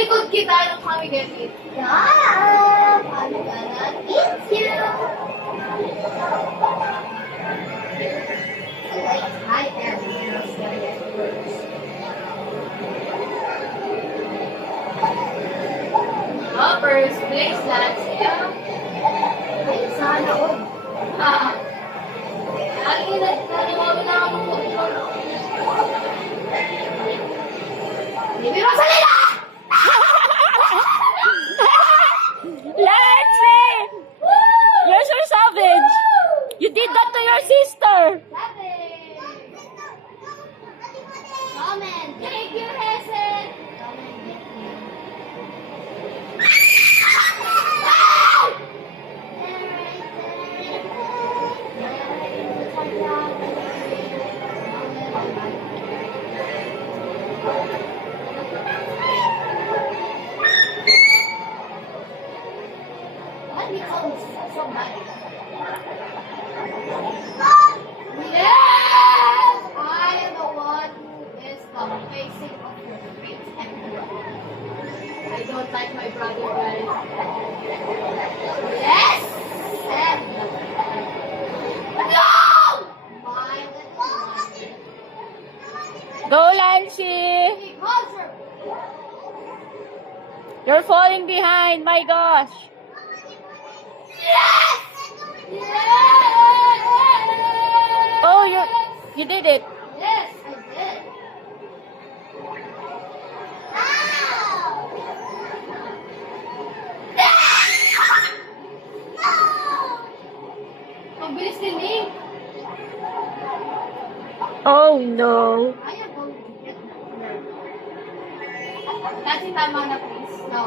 likod kita, don't kami get it. Yeah, I'm gonna eat you. Like, hi there, first place, that's you. Ay, sana all. Ha. Lagi naliwag na ako ng control. Baby Rosalina! Lexi! You're so savage! You did that to your sister! Come and take your lesson! Come and get me. What becomes somebody? Yes! I am the one who is the facing of your great emperor. I don't like my brother, guys. Yes! And no! My little one. Go, Lancy! Because You're falling behind, my gosh! yes! Yes! Oh, you did it! Yes, I did. Ang bilis ni Link. Oh no! I am going to get her. Kasi tama na, please. No.